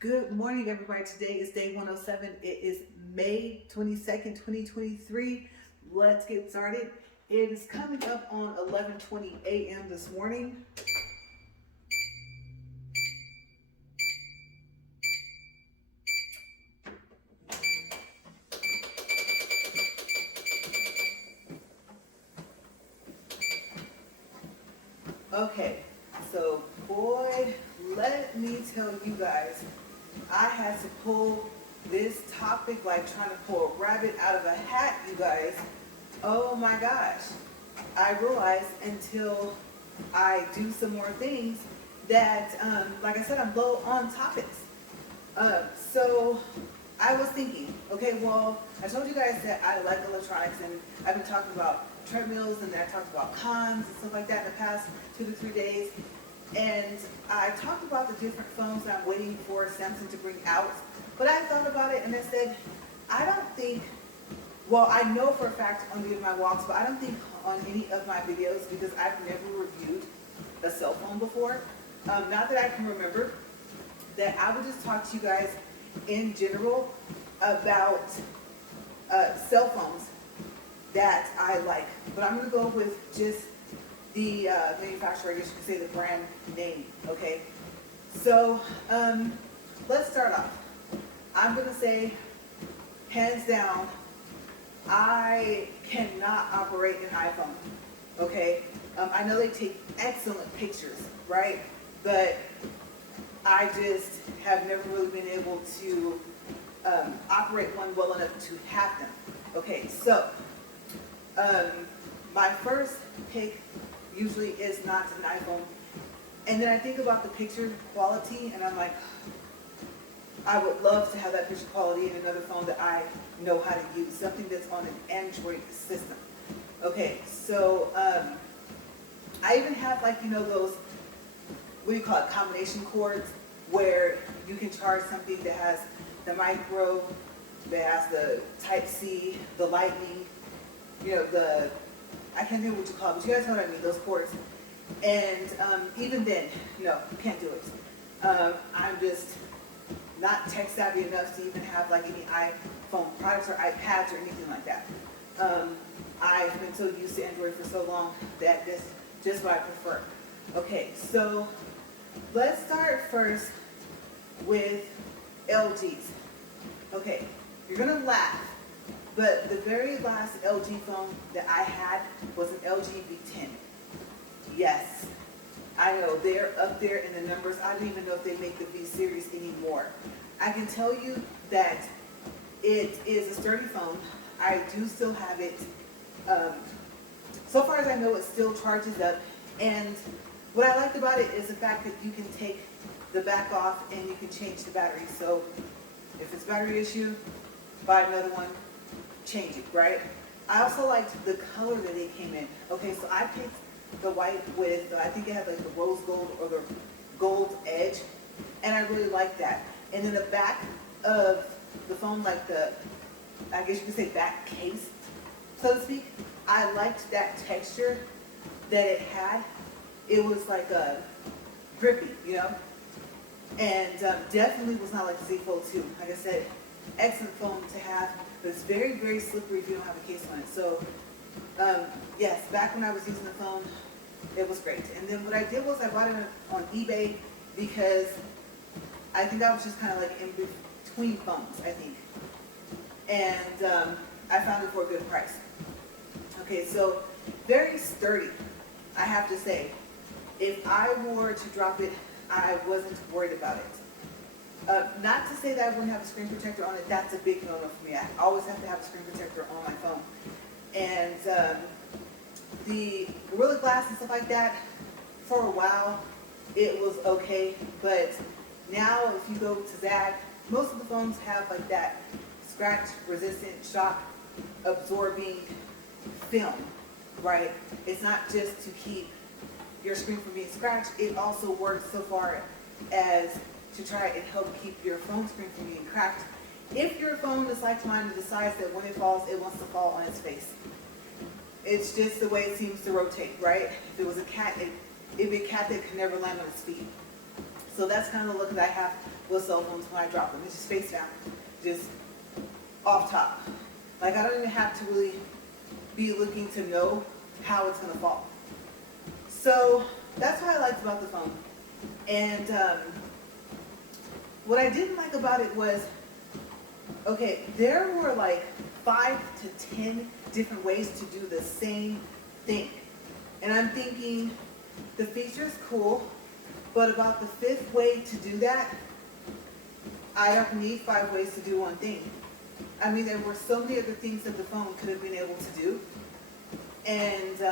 Good morning, everybody. Today is day 107. It is May 22nd, 2023. Let's get started. It is coming up on 11:20 a.m. this morning. Okay, so boy, let me tell you guys, I had to pull this topic like trying to pull a rabbit out of a hat, you guys. Oh my gosh. I realized until I do some more things that, like I said, I'm low on topics. So I was thinking, okay, well, I told you guys that I like electronics, and I've been talking about treadmills, and I talked about cons and stuff like that in the past 2 to 3 days. And I talked about the different phones that I'm waiting for Samsung to bring out. But I thought about it and I said, I don't think, well, I know for a fact on any of my walks, but I don't think on any of my videos, because I've never reviewed a cell phone before. Not that I can remember, that I would just talk to you guys in general about cell phones that I like. But I'm going to go with just the manufacturer, I guess you could say the brand name, okay? So let's start off. I'm going to say, hands down, I cannot operate an iPhone, okay? I know they take excellent pictures, right? But I just have never really been able to operate one well enough to have them. Okay, so my first pick usually is not an iPhone. And then I think about the picture quality and I'm like, I would love to have that picture quality in another phone that I know how to use, something that's on an Android system. Okay, so I even have, like, you know, those, what do you call it, combination cords, where you can charge something that has the micro, that has the Type-C, the lightning, you know, the, I can't think of what you call it, but you guys know what I mean, those cords. And even then, no, you can't do it. I'm just not tech savvy enough to even have like any iPhone products or iPads or anything like that. I've been so used to Android for so long that this is just what I prefer. Okay, so let's start first with LGs. Okay, you're gonna laugh, but the very last LG phone that I had was an LG V10. Yes, I know they're up there in the numbers. I don't even know if they make the V series anymore. I can tell you that it is a sturdy phone. I do still have it. So far as I know, it still charges up. And what I liked about it is the fact that you can take the back off and you can change the battery. So if it's a battery issue, buy another one, change it, right? I also liked the color that it came in. Okay, so I picked the white with, I think it had like the rose gold or the gold edge, and I really liked that. And then the back of the phone, like the, I guess you could say back case, so to speak, I liked that texture that it had. It was like a grippy, you know, and definitely was not like the Z Fold 2. Like I said, excellent phone to have, but it's very, very slippery if you don't have a case on it. So yes, back when I was using the phone, it was great. And then what I did was I bought it on eBay because I think I was just kind of like in between phones, I think. And I found it for a good price. Okay, so very sturdy, I have to say. If I were to drop it, I wasn't worried about it. Not to say that I wouldn't have a screen protector on it. That's a big no-no for me. I always have to have a screen protector on my phone. And the Gorilla Glass and stuff like that, for a while, it was okay. But now, if you go to Zag, most of the phones have like that scratch-resistant, shock-absorbing film, right? It's not just to keep your screen from being scratched. It also works so far as to try and help keep your phone screen from being cracked. If your phone is like mine and decides that when it falls, it wants to fall on its face. It's just the way it seems to rotate, right? If it was a cat, it'd be a cat that could never land on its feet. So that's kind of the look that I have with cell phones when I drop them. It's just face down, just off top. Like I don't even have to really be looking to know how it's gonna fall. So that's what I liked about the phone. And what I didn't like about it was, okay, there were like 5 to 10 different ways to do the same thing. And I'm thinking, the feature's cool, but about the 5th way to do that, I don't need 5 ways to do one thing. I mean, there were so many other things that the phone could have been able to do. And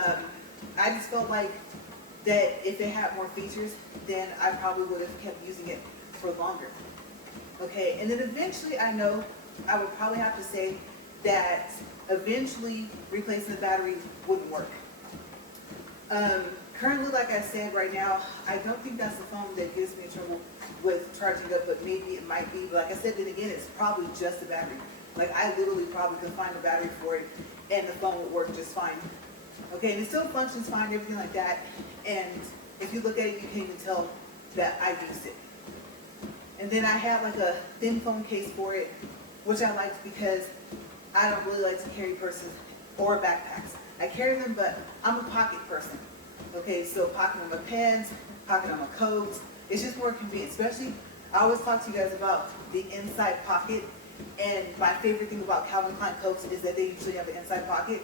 I just felt like that if it had more features, then I probably would have kept using it for longer. Okay, and then eventually I know I would probably have to say that eventually replacing the battery wouldn't work. Currently, like I said, right now, I don't think that's the phone that gives me trouble with charging up, but maybe it might be. But like I said, then again, it's probably just the battery. Like I literally probably could find a battery for it and the phone would work just fine. Okay, and it still functions fine, everything like that. And if you look at it, you can't even tell that I used it. And then I have like a thin phone case for it, which I liked because I don't really like to carry purses or backpacks. I carry them, but I'm a pocket person. Okay, so pocket on my pens, pocket on my coats. It's just more convenient, especially, I always talk to you guys about the inside pocket. And my favorite thing about Calvin Klein coats is that they usually have an inside pocket.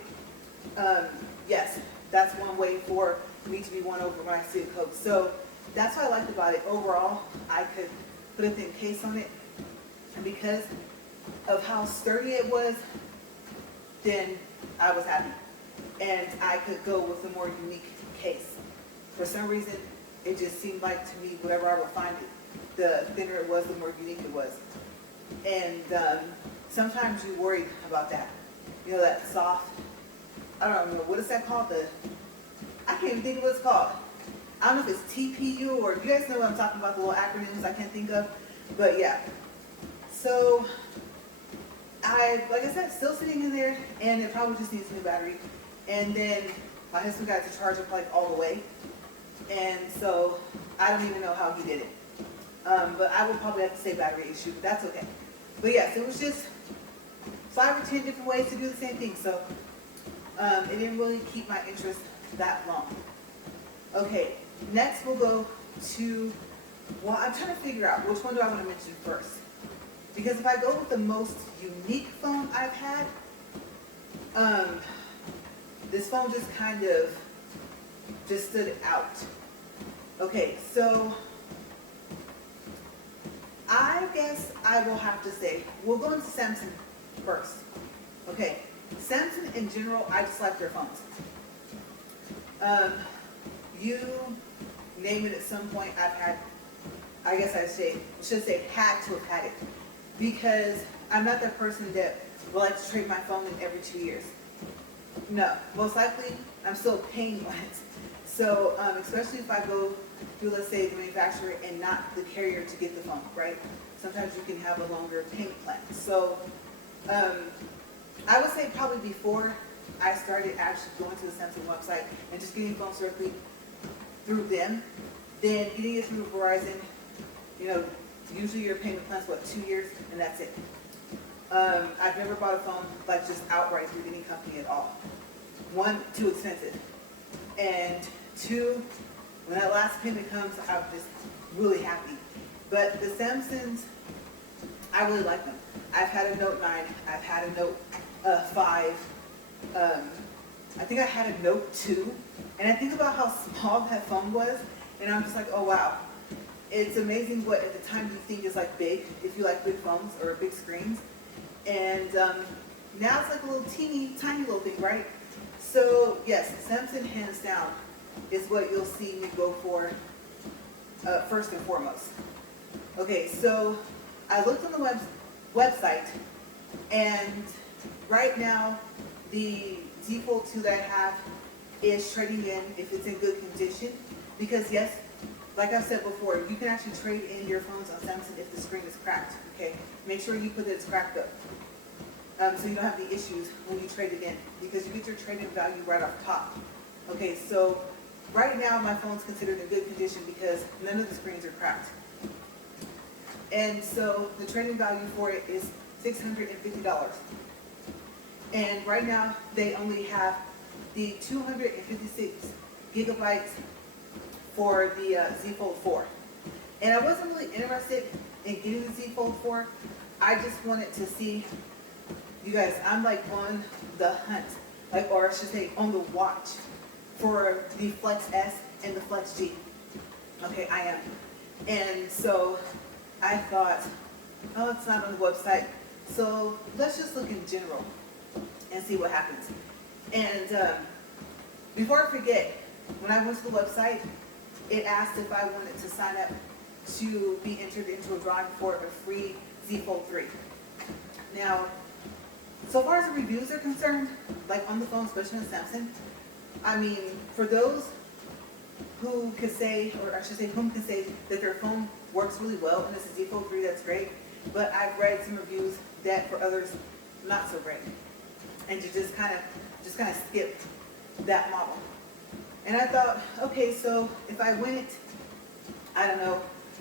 Yes, that's one way for me to be won over when I see a coat. So that's what I liked about it. Overall, I could put a thin case on it. And because of how sturdy it was, then I was happy. And I could go with a more unique case. For some reason, it just seemed like to me, whatever I would find it, the thinner it was, the more unique it was. And sometimes you worry about that. You know, that soft, I don't know, what is that called? I can't even think of what it's called. I don't know if it's TPU or if you guys know what I'm talking about, the little acronyms I can't think of. But yeah. So, like I said, still sitting in there, and it probably just needs a new battery. And then my husband got to charge up like all the way. And so I don't even know how he did it. But I would probably have to say battery issue, but that's okay. But yes, it was just 5 or 10 different ways to do the same thing. So it didn't really keep my interest that long. Okay, next we'll go to, well, I'm trying to figure out which one do I want to mention first. Because if I go with the most unique phone I've had, this phone just kind of just stood out. Okay, so I guess I will have to say, we'll go into Samsung first. Okay, Samsung in general, I just like their phones. You name it at some point, I've had, I guess I should say had to have had it. Because I'm not that person that will like to trade my phone in every 2 years. No, most likely I'm still paying on it. So especially if I go through, let's say, the manufacturer and not the carrier to get the phone, right? Sometimes you can have a longer payment plan. So I would say probably before I started actually going to the Samsung website and just getting phones directly through them, then getting it through Verizon, you know, usually your payment plan's what, 2 years, and that's it. I've never bought a phone like just outright through any company at all. 1, too expensive. And 2, when that last payment comes, I'm just really happy. But the Samsungs, I really like them. I've had a Note 9, I've had a Note 5, I think I had a Note 2, and I think about how small that phone was, and I'm just like, oh wow. It's amazing what at the time you think is like big, if you like big phones or big screens. And now it's like a little tiny little thing, right? So yes, Samsung hands down is what you'll see me go for first and foremost. Okay, so I looked on the website, and right now the default 2 that I have is trading in if it's in good condition. Because yes, like I said before, you can actually trade in your phones on Samsung if the screen is cracked, okay? Make sure you put that it's cracked up. So you don't have the issues when you trade it in, because you get your trade-in value right off top. Okay, so right now my phone's considered in good condition because none of the screens are cracked. And so the trading value for it is $650. And right now they only have the 256 gigabytes for the Z Fold 4. And I wasn't really interested in getting the Z Fold 4. I just wanted to see, you guys, I'm like on the hunt, like, or I should say on the watch for the Flex S and the Flex G. Okay, I am. And so I thought, oh, it's not on the website. So let's just look in general and see what happens. And before I forget, when I went to the website, it asked if I wanted to sign up to be entered into a drawing for a free Z Fold 3. Now, so far as the reviews are concerned, like on the phone, especially on Samsung, I mean, for those who could say, or I should say, whom can say that their phone works really well and it's a Z Fold 3, that's great. But I've read some reviews that for others, not so great, and to just kind of skip that model. And I thought, okay, so if I went, I don't know,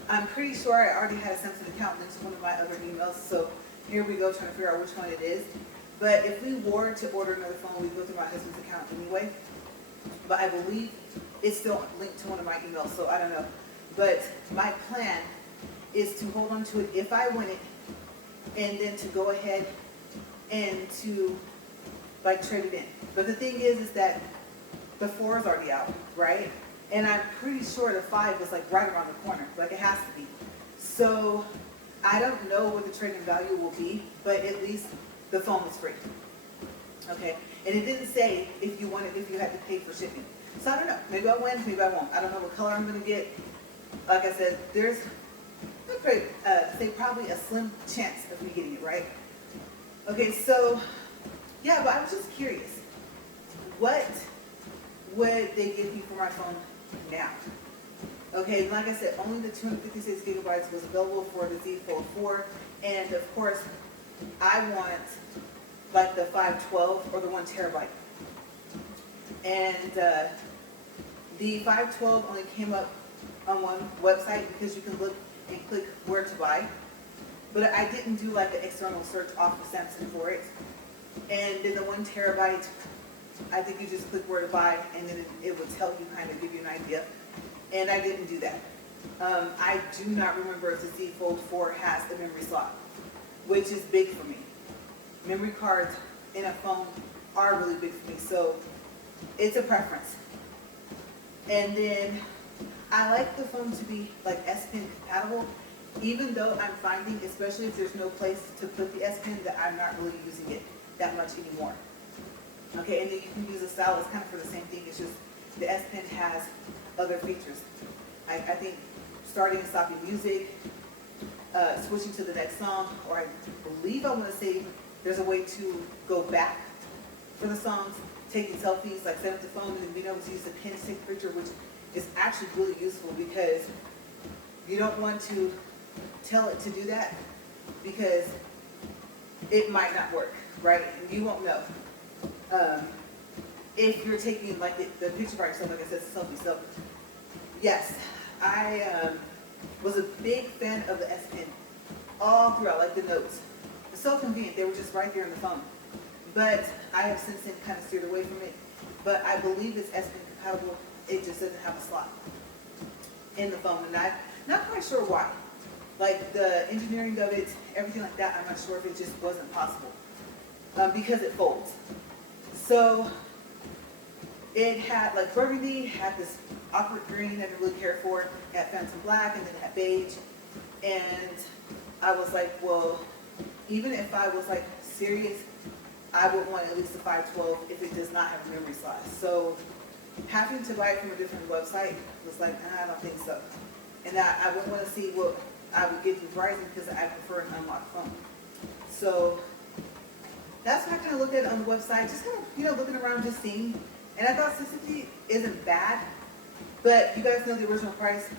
I'm pretty sure I already had a Samsung account linked to one of my other emails, so here we go trying to figure out which one it is. But if we were to order another phone, we'd go through my husband's account anyway. But I believe it's still linked to one of my emails, so I don't know. But my plan is to hold on to it if I win it, and then to go ahead and to like trade it in. But the thing is that the 4 is already out, right? And I'm pretty sure the 5 is like right around the corner, like it has to be. So I don't know what the trading value will be, but at least the phone is free. Okay, and it didn't say if you had to pay for shipping. So I don't know. Maybe I'll win, maybe I won't. I don't know what color I'm gonna get. Like I said, there's say probably a slim chance of me getting it, right? Okay, so yeah, but I was just curious. What would they give me for my phone now? Okay, like I said, only the 256 gigabytes was available for the Z Fold 4, and of course, I want like the 512 or the 1 terabyte. And the 512 only came up on one website because you can look and click where to buy. But I didn't do like an external search off of Samsung for it. And then the 1 terabyte, I think you just click where to buy, and then it would tell you, kind of give you an idea. And I didn't do that. I do not remember if the Z Fold 4 has a memory slot, which is big for me. Memory cards in a phone are really big for me, so it's a preference. And then I like the phone to be like S Pen compatible, even though I'm finding, especially if there's no place to put the S Pen, that I'm not really using it that much anymore. Okay, and then you can use a stylus kind of for the same thing. It's just the S Pen has other features. I think starting and stopping music, switching to the next song, or I believe I want to say there's a way to go back for the songs, taking selfies, like set up the phone and then being able to use the pen to take a picture, which is actually really useful because you don't want to tell it to do that because it might not work, right? And you won't know. If you're taking like the picture by yourself, like I said, selfie. So yes, I was a big fan of the S Pen all throughout, like the notes. It's so convenient. They were just right there in the phone. But I have since then kind of steered away from it. But I believe it's S Pen compatible. It just doesn't have a slot in the phone. And I'm not quite sure why. Like the engineering of it, everything like that, I'm not sure if it just wasn't possible. Because it folds. So it had, like burgundy, had this awkward green I didn't really care for. It had phantom black, and then it had beige. And I was like, well, even if I was like serious, I would want at least a 512 if it does not have a memory slot. So having to buy it from a different website was like, I don't think so. And I would want to see what I would get through Verizon because I prefer an unlocked phone. So that's what I kind of looked at on the website, just kind of, looking around, just seeing. And I thought 650 isn't bad, but you guys know the original price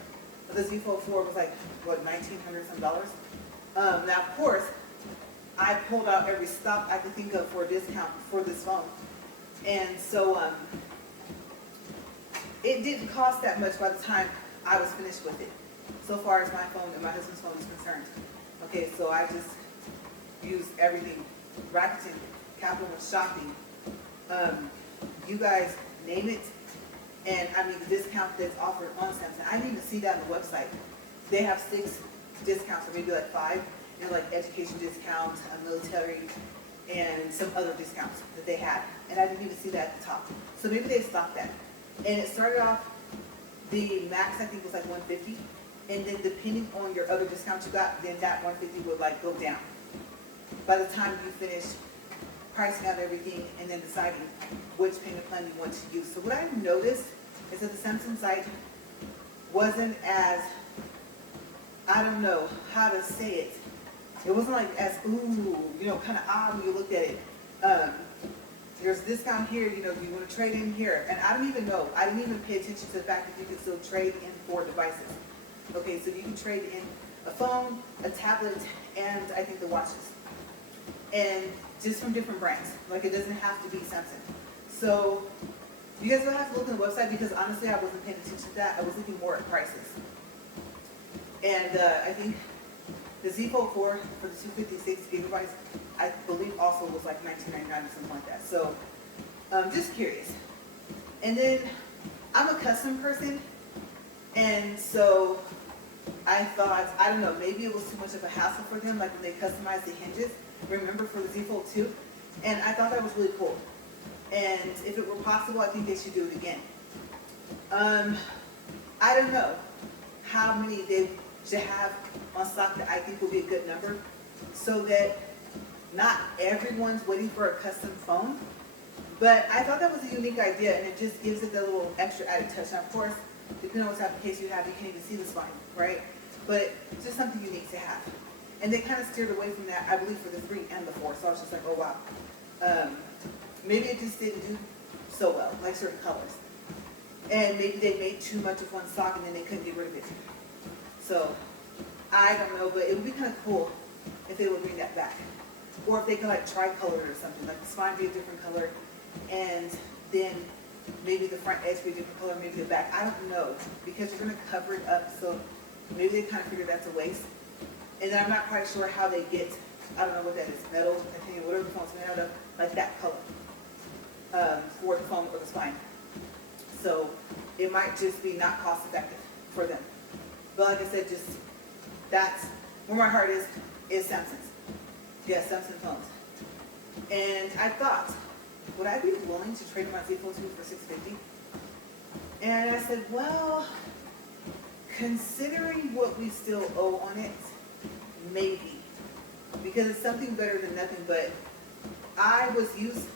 of the Z Fold 4 was like, what, $1,900 some dollars? Now, of course, I pulled out every stop I could think of for a discount for this phone. And so it didn't cost that much by the time I was finished with it, so far as my phone and my husband's phone is concerned. Okay, so I just use everything, Rakuten, Capital One Shopping, you guys name it, and I mean the discount that's offered on Samsung. I didn't even see that on the website. They have 6 discounts, or maybe like 5, and like education discount, military, and some other discounts that they had, and I didn't even see that at the top. So maybe they stopped that. And it started off, the max I think was like 150, and then depending on your other discounts you got, then that 150 would like go down by the time you finish pricing out everything and then deciding which payment plan you want to use. So what I noticed is that the Samsung site wasn't as, I don't know how to say it. It wasn't like as, ooh, you know, kind of odd when you looked at it. There's a discount here, you know, do you want to trade in here? And I don't even know. I didn't even pay attention to the fact that you can still trade in 4 devices. Okay, so you can trade in a phone, a tablet, and I think the watches. And just from different brands. Like, it doesn't have to be Samsung. So you guys will have to look on the website, because honestly I wasn't paying attention to that. I was looking more at prices. And I think the Z Fold 4 for the 256 gigabytes, I believe also was like $19.99 or something like that. So just curious. And then I'm a custom person, and so I thought, I don't know, maybe it was too much of a hassle for them, like when they customized the hinges, remember, for the Z Fold 2? And I thought that was really cool. And if it were possible, I think they should do it again. I don't know how many they should have on stock that I think will be a good number, so that not everyone's waiting for a custom phone. But I thought that was a unique idea, and it just gives it that little extra added touch. Now, of course, depending on what type of case you have, you can't even see the spine, right? But it's just something unique to have. And they kind of steered away from that, I believe, for the 3 and the 4. So I was just like, oh wow. Maybe it just didn't do so well, like certain colors. And maybe they made too much of one stock and then they couldn't get rid of it. So I don't know, but it would be kind of cool if they would bring that back. Or if they could like tri-color it or something, like the spine be a different color, and then maybe the front edge be a different color, maybe the back. I don't know, because you're going to cover it up, so maybe they kind of figure that's a waste. And then I'm not quite sure how they get, I don't know what that is, metal, titanium, whatever the phone's made out of, like that color for the phone or the spine. So it might just be not cost effective for them. But like I said, just that's where my heart is Samsung's. Yes, Samsung phones. And I thought, would I be willing to trade my Z Fold 2 for $650? And I said, well, considering what we still owe on it, maybe. Because it's something better than nothing, but I was used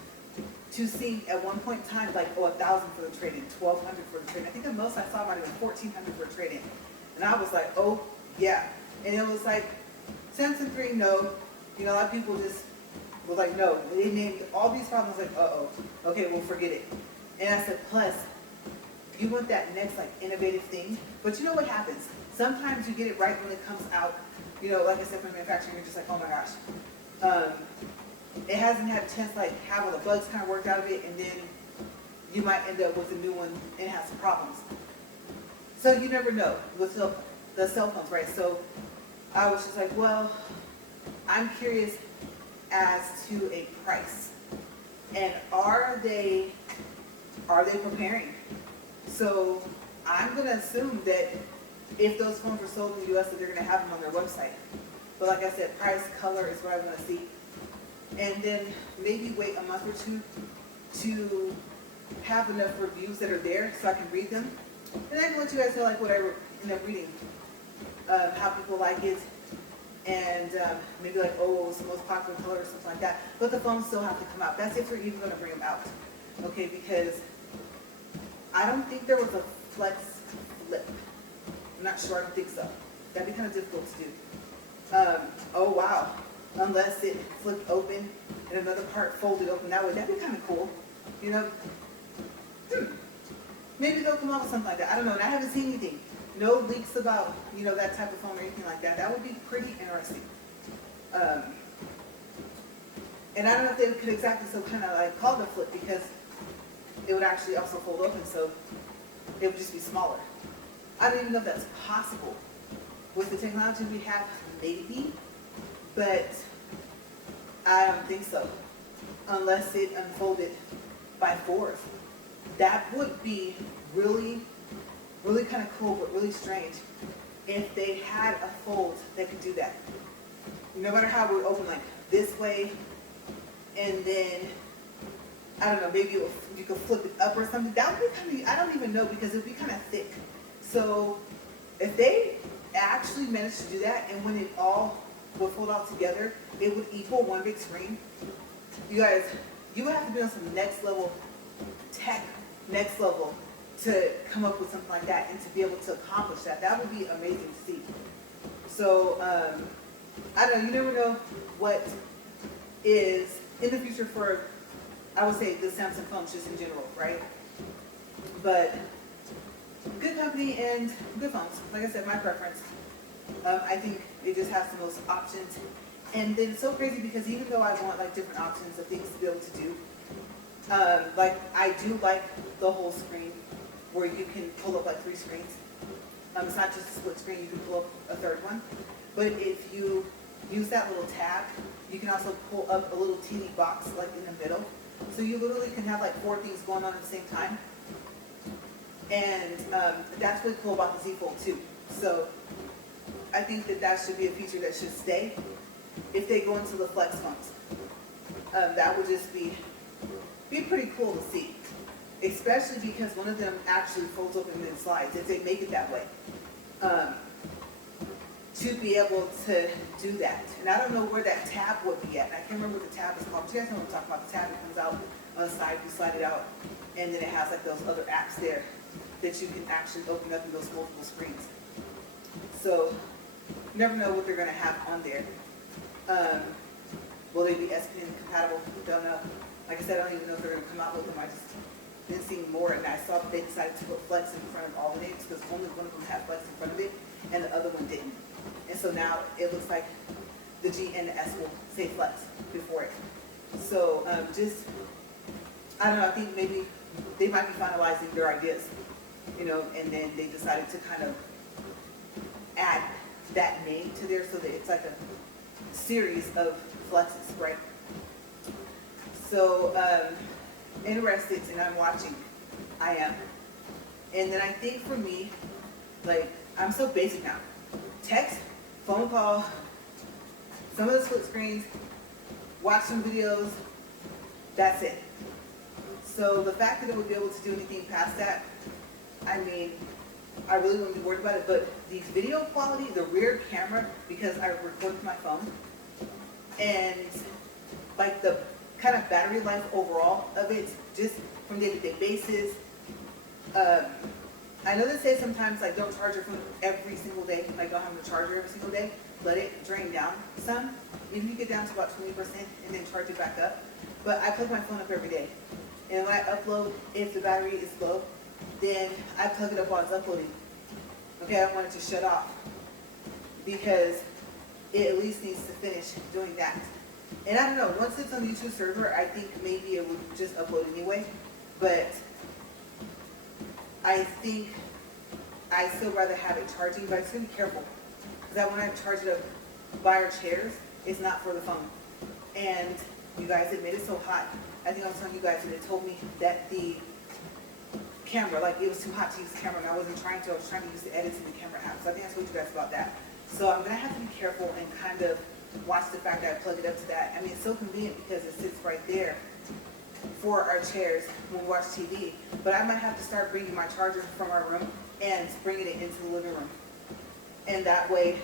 to seeing at one point in time like, oh, $1,000 for the trade-in, $1,200 for the trade-in. I think the most I saw might have been $1,400 for a trade-in. And I was like, oh, yeah. And it was like, Samsung 3, no. You know, a lot of people just were like, no. They named all these problems, like, uh-oh. Okay, well, forget it. And I said, plus, you want that next, like, innovative thing. But you know what happens? Sometimes you get it right when it comes out. You know, like I said, from manufacturing, you're just like, oh my gosh. It hasn't had a chance to like have all the bugs kind of worked out of it, and then you might end up with a new one and it has some problems. So you never know with the cell phones, right? So I was just like, well, I'm curious as to a price, and are they preparing? So I'm gonna assume that if those phones are sold in the US, that they're gonna have them on their website. But like I said, price, color is what I want to see. And then maybe wait a month or two to have enough reviews that are there so I can read them. And I can let you guys know like what I end up reading, how people like it, and maybe like, oh, what was the most popular color or something like that. But the phones still have to come out. That's if they're even going to bring them out. Okay, because I don't think there was a flex flip. I'm not sure, I don't think so. That'd be kind of difficult to do. Oh wow. Unless it flipped open and another part folded open that way. That'd be kind of cool, you know? Maybe they'll come up with something like that. I don't know, and I haven't seen anything. No leaks about, you know, that type of phone or anything like that. That would be pretty interesting. And I don't know if they could exactly so kind of like call the flip, because it would actually also fold open. So it would just be smaller. I don't even know if that's possible. With the technology we have, maybe, but I don't think so. Unless it unfolded by force. That would be really, really kind of cool, but really strange if they had a fold that could do that. No matter how it would open like this way, and then, I don't know, maybe you could flip it up or something. That would be kind of, I don't even know, because it would be kind of thick. So if they actually managed to do that, and when it all would fold out together, it would equal one big screen. You guys, you would have to be on some next level tech, next level, to come up with something like that and to be able to accomplish that. That would be amazing to see. So, I don't know, you never know what is in the future for, I would say, the Samsung phones just in general, right? But good company and good phones. Like I said, my preference. I think it just has the most options. And then it's so crazy because even though I want like different options of things to be able to do, like I do like the whole screen where you can pull up like 3 screens. It's not just a split screen, you can pull up a third one. But if you use that little tab, you can also pull up a little teeny box like in the middle. So you literally can have like 4 things going on at the same time. And that's really cool about the Z Fold too. So I think that that should be a feature that should stay if they go into the flex phones. That would just be pretty cool to see. Especially because one of them actually folds open and then slides, if they make it that way. To be able to do that. And I don't know where that tab would be at. I can't remember what the tab is called. But you guys know what I'm talking about. The tab that comes out on the side, you slide it out, and then it has like those other apps there that you can actually open up in those multiple screens. So, you never know what they're going to have on there. Will they be S Pen compatible? Don't know. Like I said, I don't even know if they're going to come out with them. I just been seeing more, and I saw that they decided to put Flex in front of all the names because only one of them had Flex in front of it, and the other one didn't. And so now it looks like the G and the S will say Flex before it. So just, I don't know, I think maybe they might be finalizing their ideas, you know, and then they decided to kind of add that name to there so that it's like a series of Flexes, right? So, interested, and I'm watching. I am. And then I think for me, like, I'm so basic now. Text, phone call, some of the split screens, watch some videos, that's it. So the fact that it would be able to do anything past that, I mean, I really wouldn't be worried about it, but the video quality, the rear camera, because I record with my phone, and like the kind of battery life overall of it, just from day-to-day basis. I know they say sometimes like don't charge your phone every single day, like don't have the charger every single day, let it drain down some. Even you get down to about 20% and then charge it back up. But I plug my phone up every day. And when I upload, if the battery is low, then I plug it up while it's uploading. Okay, I don't want it to shut off because it at least needs to finish doing that. And I don't know, once it's on the YouTube server, I think maybe it would just upload anyway. But I think I still rather have it charging, but I just gotta be careful. Because when I charge it up by our chairs, it's not for the phone. And you guys, it made it so hot. I think I was telling you guys that it told me that the camera, like it was too hot to use the camera, and I wasn't trying to, I was trying to use the edits in the camera app. So I think I told you guys about that. So I'm gonna have to be careful and kind of watch the fact that I plug it up to that. I mean, it's so convenient because it sits right there for our chairs when we watch TV. But I might have to start bringing my charger from our room and bringing it into the living room. And that way,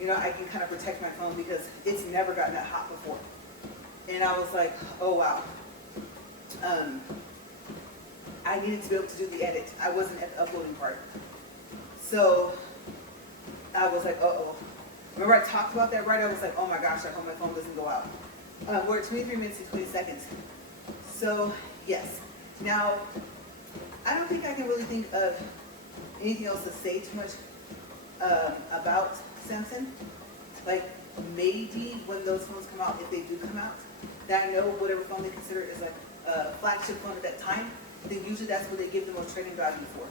you know, I can kind of protect my phone because it's never gotten that hot before. And I was like, oh wow. I needed to be able to do the edit. I wasn't at the uploading part. So I was like, uh-oh. Remember I talked about that, right? I was like, oh my gosh, I hope my phone doesn't go out. We're at 23 minutes and 20 seconds. So, yes. Now, I don't think I can really think of anything else to say too much about Samsung. Like, maybe when those phones come out, if they do come out, that I know whatever phone they consider is like a flagship phone at that time, then usually that's what they give the most trading value for.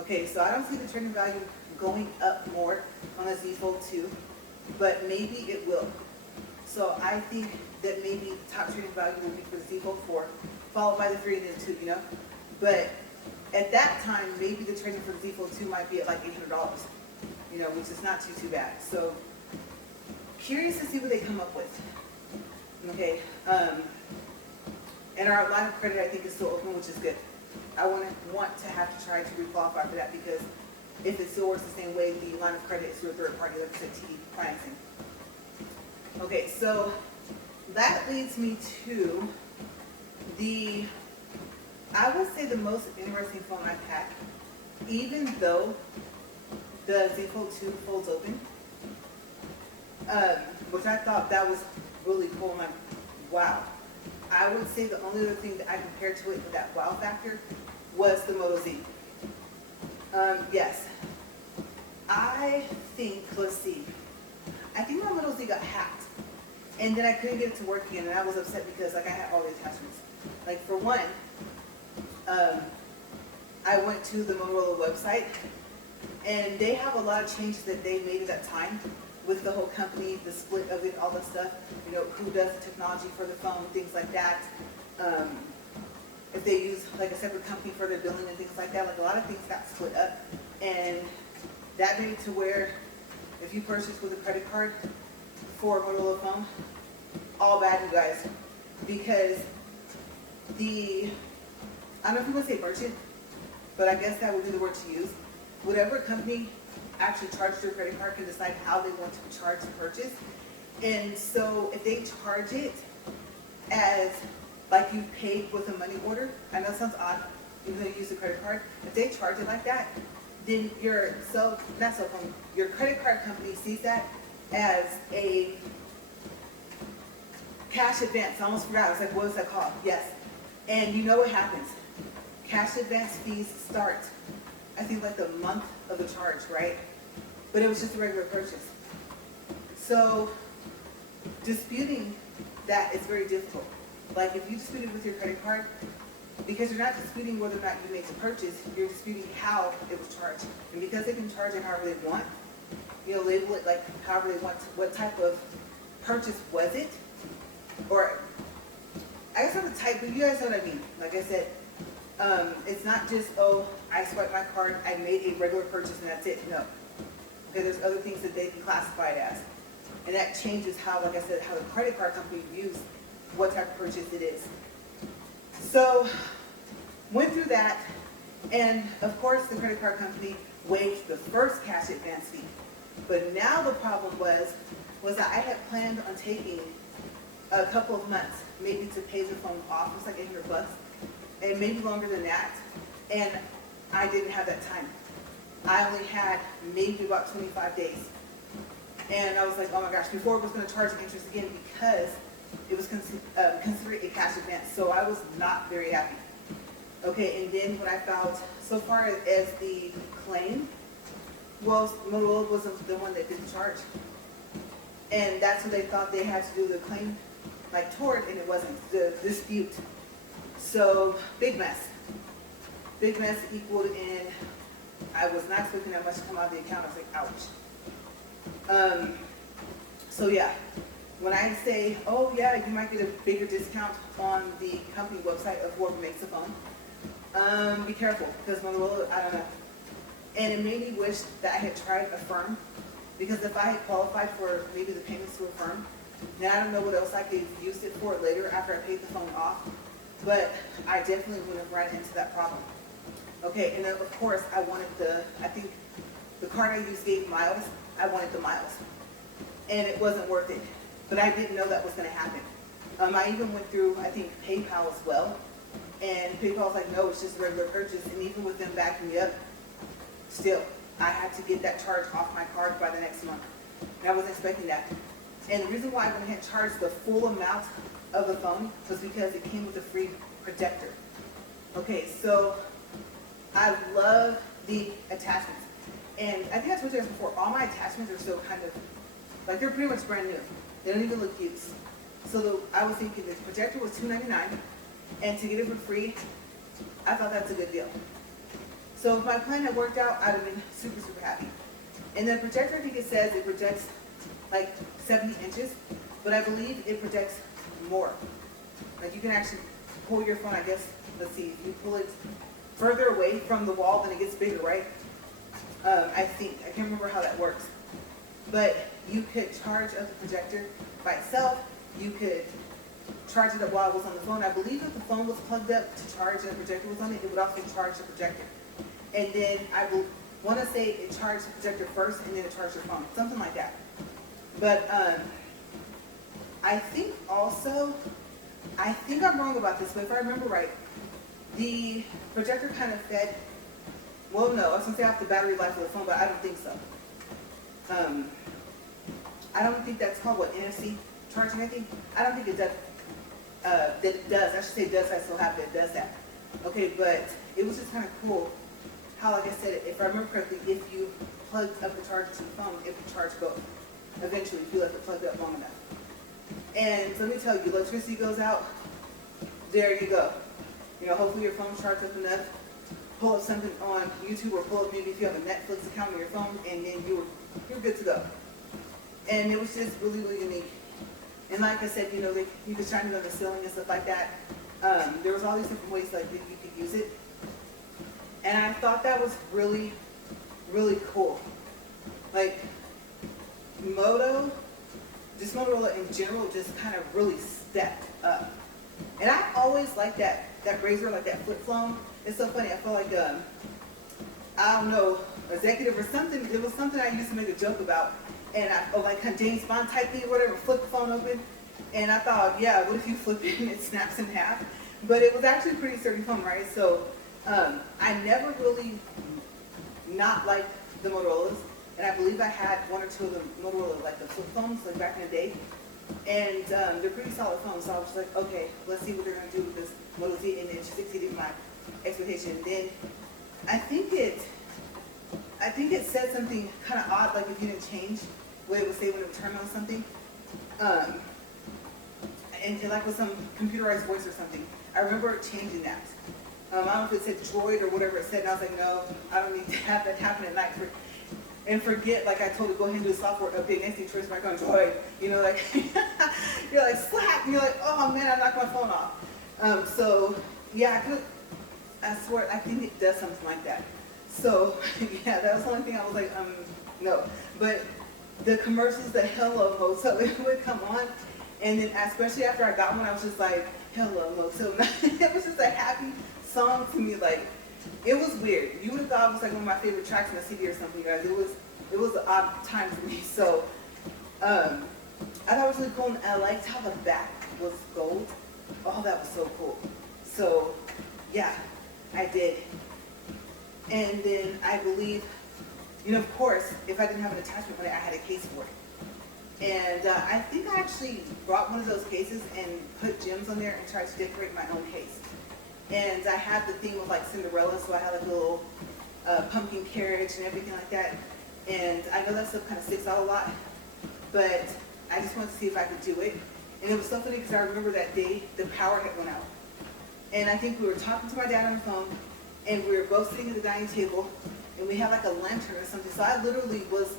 Okay, so I don't see the trading value going up more on the Z Fold 2, but maybe it will. So I think that maybe the top trading value will be for the Z Fold 4, followed by the 3 and then 2, you know? But at that time, maybe the trading for the Z Fold 2 might be at like $800, you know, which is not too bad. So curious to see what they come up with. Okay, and our line of credit I think is still open, which is good. I want to have to try to requalify for that, because if it still works the same way, the line of credit is through a third party, like I said, TD financing. Okay, so that leads me to I would say the most interesting phone I've had, even though the Z Fold 2 folds open, which I thought that was really cool. I'm like, wow. I would say the only other thing that I compared to it with that wow factor was the Moto Z. Yes. I think, let's see, I think my Moto Z got hacked. And then I couldn't get it to work again, and I was upset because like I had all the attachments. Like for one, I went to the Motorola website, and they have a lot of changes that they made at that time with the whole company, the split of it, all that stuff, you know, who does the technology for the phone, things like that. If they use like a separate company for their billing and things like that, like a lot of things got split up. And that made it to where if you purchase with a credit card for a Motorola phone, all bad, you guys. Because I don't know if you want to say merchant, but I guess that would be the word to use. Whatever company actually charges your credit card can decide how they want to charge the purchase. And so if they charge it as like you paid with a money order, I know it sounds odd, even though you use a credit card, if they charge it like that, then your your credit card company sees that as a cash advance. I almost forgot. I was like, what was that called? Yes. And you know what happens? Cash advance fees start, I think, like the month of the charge, right? But it was just a regular purchase. So disputing that is very difficult. Like if you dispute it with your credit card, because you're not disputing whether or not you made the purchase, you're disputing how it was charged. And because they can charge it however they want, you know, label it like however they want, what type of purchase was it? Or, I guess not the type, but you guys know what I mean. Like I said, it's not just, oh, I swiped my card, I made a regular purchase and that's it. No. Okay, there's other things that they can classify it as. And that changes how, like I said, how the credit card company views what type of purchase it is. So, went through that, and of course the credit card company waived the first cash advance fee. But now the problem was that I had planned on taking a couple of months, maybe to pay the phone off. It was like $800, and maybe longer than that. And I didn't have that time. I only had maybe about 25 days. And I was like, oh my gosh, before it was going to charge interest again because it was considered a cash advance. So I was not very happy. Okay, and then when I found, so far as the claim, well, Motorola wasn't the one that did the charge. And that's what they thought they had to do the claim, like toward, and it wasn't, the dispute. So, big mess. Big mess equaled in, I was not expecting that much to come out of the account. I was like, ouch. So yeah, when I say, oh yeah, you might get a bigger discount on the company website of whoever makes the phone, be careful, because Motorola, I don't know. And it made me wish that I had tried Affirm, because if I had qualified for maybe the payments to Affirm, now I don't know what else I could have used it for later after I paid the phone off, but I definitely would have run into that problem. Okay, and then of course I wanted I think the card I used gave miles, I wanted the miles. And it wasn't worth it, but I didn't know that was gonna happen. I even went through, I think, PayPal as well, and PayPal was like, no, it's just a regular purchase, and even with them backing me up, still, I had to get that charge off my card by the next month. And I wasn't expecting that. And the reason why I went ahead and charged the full amount of the phone was because it came with a free protector. Okay, so I love the attachments. And I think I told you guys before, all my attachments are still kind of, like they're pretty much brand new. They don't even look used. So I was thinking this protector was $2.99, and to get it for free, I thought that's a good deal. So if my plan had worked out, I'd have been super, super happy. And the projector, I think it says it projects like 70 inches, but I believe it projects more. Like you can actually pull your phone, I guess, let's see, if you pull it further away from the wall, then it gets bigger, right? I think, I can't remember how that works. But you could charge up the projector by itself. You could charge it up while it was on the phone. I believe if the phone was plugged up to charge and the projector was on it, it would also charge the projector. And then I will want to say it charged the projector first and then it charged your phone, something like that. But I think also, I think I'm wrong about this, but if I remember right, the projector kind of fed, well, no, I was going to say off the battery life of the phone, but I don't think so. I don't think that's called what, NFC charging, I think? I don't think it does. That it does. I should say does. I still have it. It does that. Okay, but it was just kind of cool how, like I said, if I remember correctly, if you plugged up the charger to the phone, it would charge both. Eventually, if you left it plugged up long enough. And so let me tell you, electricity goes out, there you go. You know, hopefully your phone's charged up enough. Pull up something on YouTube or pull up maybe if you have a Netflix account on your phone, and then you're good to go. And it was just really, really unique. And like I said, you know, you could shine it on the ceiling and stuff like that. There was all these different ways like that you could use it. And I thought that was really, really cool. Like, just Motorola in general just kind of really stepped up. And I always liked that razor, like that flip phone. It's so funny, I feel like, I don't know, executive or something, it was something I used to make a joke about. And like James Bond type thing or whatever, flip the phone open. And I thought, yeah, what if you flip it and it snaps in half? But it was actually a pretty sturdy phone, right? So I never really not liked the Motorola's. And I believe I had one or two of the Motorola, like the flip phones, like back in the day. And they're pretty solid phones. So I was just like, okay, let's see what they're going to do with this Moto Z. And it just exceeded my expectation. And then I think it said something kind of odd, like if you didn't change what it would say when it would turn on something. And like with some computerized voice or something. I remember changing that. I don't know if it said Droid or whatever it said, and I was like, no, I don't need to have that happen at night. And forget, like I told her, go ahead and do a software update, next thing turns back on Droid. You know, like, you're like, slap, and you're like, oh man, I knocked my phone off. So, yeah, I swear, I think it does something like that. So, yeah, that was the only thing I was like, no. But the commercials, the Hello Moto, it would come on. And then, especially after I got one, I was just like, Hello Moto. It was just a happy song to me. Like, it was weird. You would have thought it was like one of my favorite tracks in the CD or something, guys. It was an odd time for me. So, I thought it was really cool. And I liked how the back was gold. Oh, that was so cool. So, yeah, I did. And then I believe, you know, of course, if I didn't have an attachment on it, I had a case for it. And I think I actually brought one of those cases and put gems on there and tried to decorate my own case. And I had the theme of like Cinderella, so I had like a little pumpkin carriage and everything like that. And I know that stuff kind of sticks out a lot, but I just wanted to see if I could do it. And it was so funny because I remember that day the power had went out. And I think we were talking to my dad on the phone, and we were both sitting at the dining table, and we had like a lantern or something. So I literally was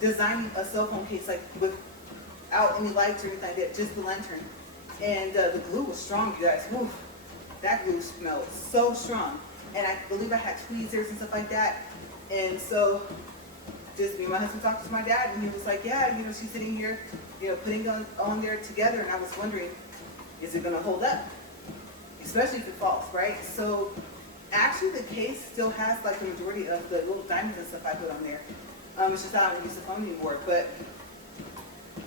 designing a cell phone case like without any lights or anything like that, just the lantern. And the glue was strong, you guys. Woo, that glue smelled so strong. And I believe I had tweezers and stuff like that. And so just me and my husband talked to my dad, and he was like, yeah, you know, she's sitting here, you know, putting on there together. And I was wondering, is it going to hold up? Especially if it falls, right? So actually the case still has like the majority of the little diamonds and stuff I put on there. It's just I don't use the phone anymore. But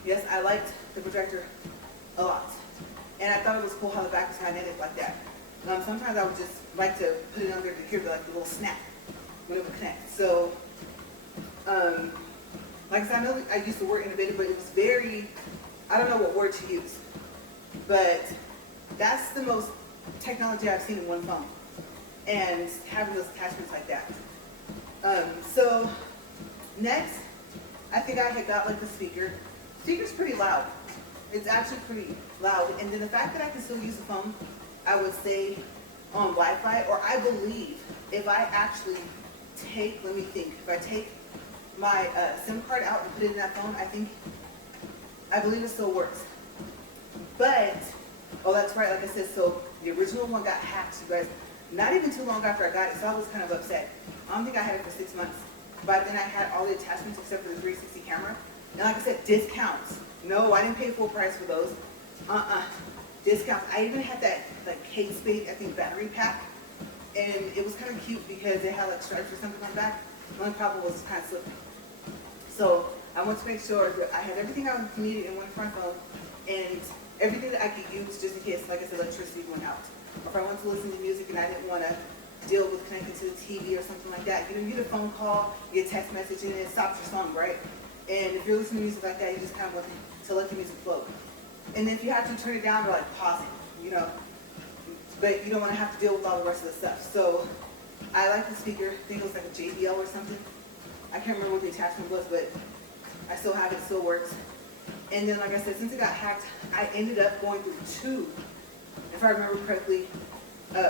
yes, I liked the projector a lot. And I thought it was cool how the back was magnetic like that. Sometimes I would just like to put it on there to hear the little snap when it would connect. So, like I said, I know I used the word innovative, but it was very, I don't know what word to use. But that's the most technology I've seen in one phone. And having those attachments like that. So, next, I think I had got like the speaker. Speaker's pretty loud. It's actually pretty loud. And then the fact that I can still use the phone, I would say on Wi-Fi, or I believe if I actually take, let me think, if I take my SIM card out and put it in that phone, I believe it still works. But, oh, that's right, like I said, so the original one got hacked, you guys, not even too long after I got it, so I was kind of upset. I don't think I had it for 6 months. But then I had all the attachments except for the 360 camera. And like I said, discounts. No, I didn't pay full price for those. Discounts. I even had that like Kate Spade, I think, battery pack. And it was kind of cute because it had like stripes or something on the back. The only problem was it's kind of slippery. So I wanted to make sure that I had everything I needed in one front phone and everything that I could use just in case, like I said, electricity went out. Or if I wanted to listen to music and I didn't want to deal with connecting to the TV or something like that. You get a phone call, you get a text message, and it stops your song, right? And if you're listening to music like that, you just kind of want to let the music flow. And if you have to turn it down or like pause it, but you don't want to have to deal with all the rest of the stuff. So I like the speaker. I think it was like a JBL or something. I can't remember what the attachment was, but I still have it. It still works. And then, like I said, since it got hacked, I ended up going through 2, if I remember correctly,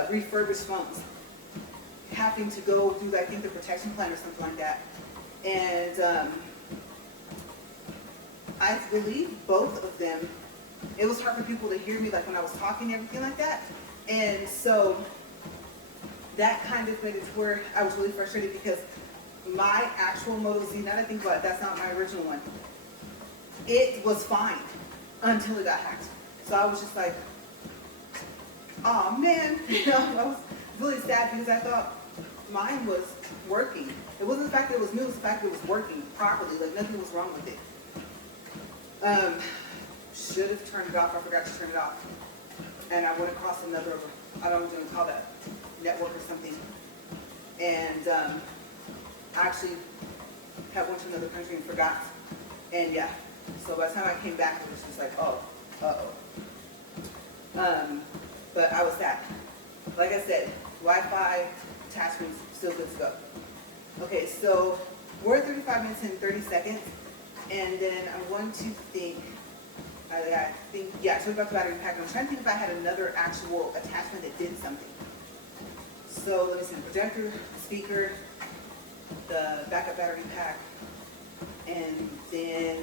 refurbished phones. Having to go through, I think, the protection plan or something like that. And I believe both of them, it was hard for people to hear me, like when I was talking and everything like that. And so that kind of made it to where I was really frustrated because my actual Moto Z, now that I think about it, that's not my original one. It was fine until it got hacked. So I was just like, oh man, I was really sad because I thought mine was working. It wasn't the fact that it was new, it was the fact that it was working properly, like nothing was wrong with it. Should have turned it off, I forgot to turn it off. And I went across another, I don't know what you call that, network or something. And I actually had went to another country and forgot. And yeah, so by the time I came back, it was just like, oh, but I was sad. Like I said, Wi-Fi attachments still good to go. Okay, so we're at 35 minutes and 30 seconds. And then I want to think, I told about the battery pack. I'm trying to think if I had another actual attachment that did something. So let me see, the projector, speaker, the backup battery pack, and then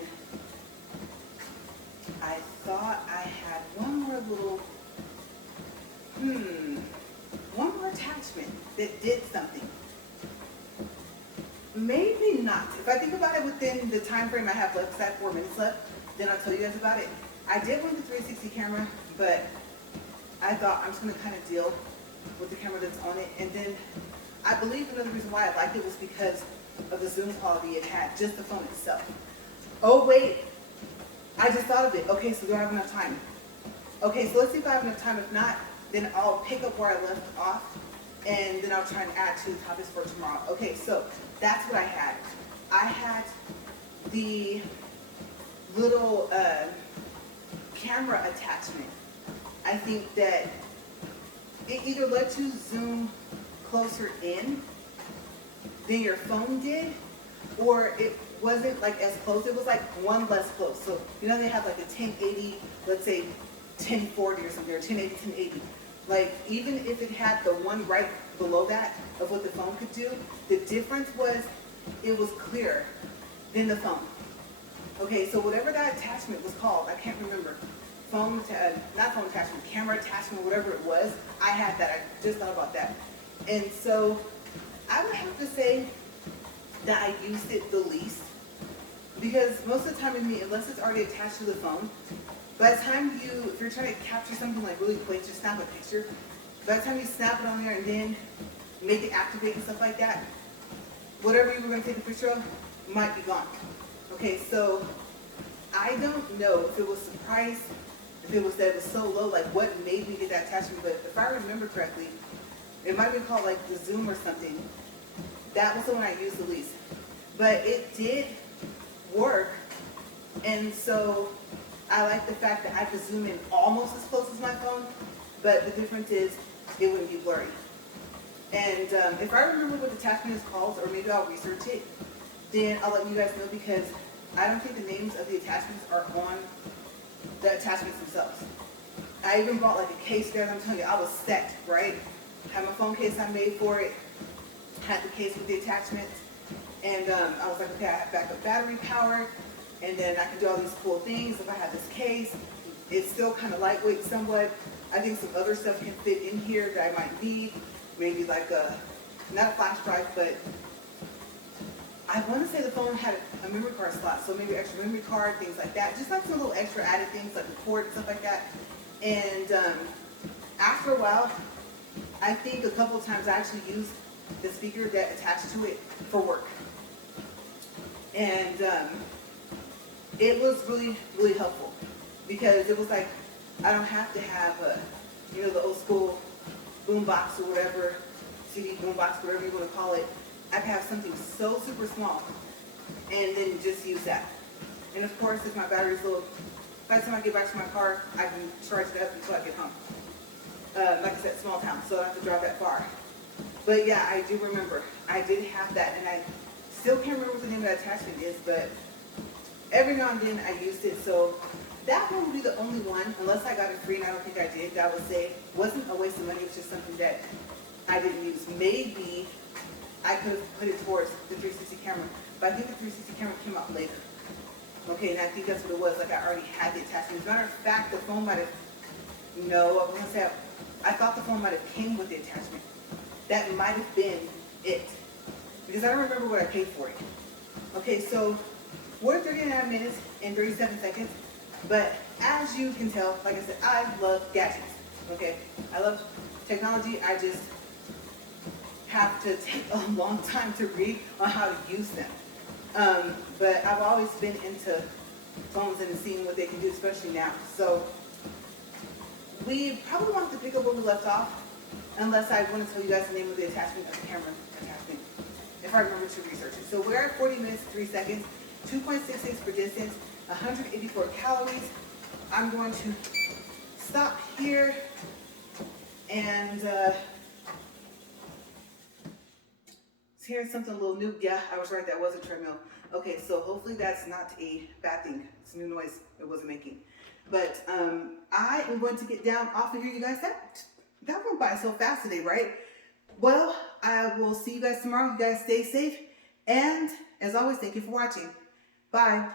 I thought I had one more little, one more attachment that did something. Maybe not. If I think about it within the time frame I have left, because I have 4 minutes left, then I'll tell you guys about it. I did want the 360 camera, but I thought I'm just going to kind of deal with the camera that's on it. And then I believe another reason why I liked it was because of the zoom quality it had, just the phone itself. Oh wait, I just thought of it. Okay, so do I have enough time? Okay, so let's see if I have enough time. If not, then I'll pick up where I left off, and then I'll try and add to the topics for tomorrow. Okay, so that's what I had. I had the little camera attachment. I think that it either let you zoom closer in than your phone did, or it wasn't like as close. It was like one less close. So they have like a 1080, let's say 1040 or something, or 1080, 1080. Like even if it had the one right below that of what the phone could do, the difference was it was clearer than the phone. Okay, so whatever that attachment was called, I can't remember. Not phone attachment, camera attachment, whatever it was, I had that. I just thought about that. And so I would have to say that I used it the least, because most of the time unless it's already attached to the phone, by the time if you're trying to capture something like really quick, just snap a picture, by the time you snap it on there and then make it activate and stuff like that, whatever you were going to take a picture of might be gone. Okay, so I don't know if it was the price, if it was that it was so low, like what made me get that attachment, but if I remember correctly, it might be called like the Zoom or something. That was the one I used the least. But it did work, and so I like the fact that I could zoom in almost as close as my phone, but the difference is it wouldn't be blurry. And if I remember what the attachment is called, or maybe I'll research it, then I'll let you guys know, because I don't think the names of the attachments are on the attachments themselves. I even bought like a case, guys. I'm telling you, I was set, right? Had my phone case I made for it, had the case with the attachments, and I was like, okay, I have backup battery power, and then I can do all these cool things if I have this case. It's still kind of lightweight somewhat. I think some other stuff can fit in here that I might need, maybe like not a flash drive, but I want to say the phone had a memory card slot, so maybe extra memory card, things like that. Just like some little extra added things like the cord and stuff like that. And after a while, I think a couple of times I actually used the speaker that attached to it for work. And it was really, really helpful because it was like, I don't have to have the old school boom box or whatever, CD boom box, whatever you want to call it. I can have something so super small and then just use that. And of course, if my battery's low, by the time I get back to my car, I can charge it up until I get home. Like I said, small town, so I don't have to drive that far. But yeah, I do remember. I did have that, and I still can't remember what the name of that attachment is, but every now and then I used it. So that one would be the only one, unless I got it free, and I don't think I did, that I would say wasn't a waste of money. It's just something that I didn't use. Maybe I could have put it towards the 360 camera, but I think the 360 camera came out later. Okay, and I think that's what it was. Like I already had the attachment. As a matter of fact, the phone might have, no, I was gonna say, I thought the phone might have came with the attachment. That might have been it. Because I don't remember what I paid for it. Okay, so we're 39 minutes and 37 seconds. But as you can tell, like I said, I love gadgets. Okay, I love technology. I just have to take a long time to read on how to use them. But I've always been into phones and seeing what they can do, especially now. So we probably want to pick up where we left off, unless I want to tell you guys the name of the attachment of the camera attachment, if I remember to research it. So we're at 40 minutes, 3 seconds, 2.66 for distance, 184 calories. I'm going to stop here and here's something a little new. Yeah, I was right, that was a treadmill. Okay, so hopefully that's not a bad thing. It's a new noise it wasn't making. But I am going to get down off of here, you guys. That went by so fast today, right? Well, I will see you guys tomorrow. You guys stay safe. And as always, thank you for watching. Bye.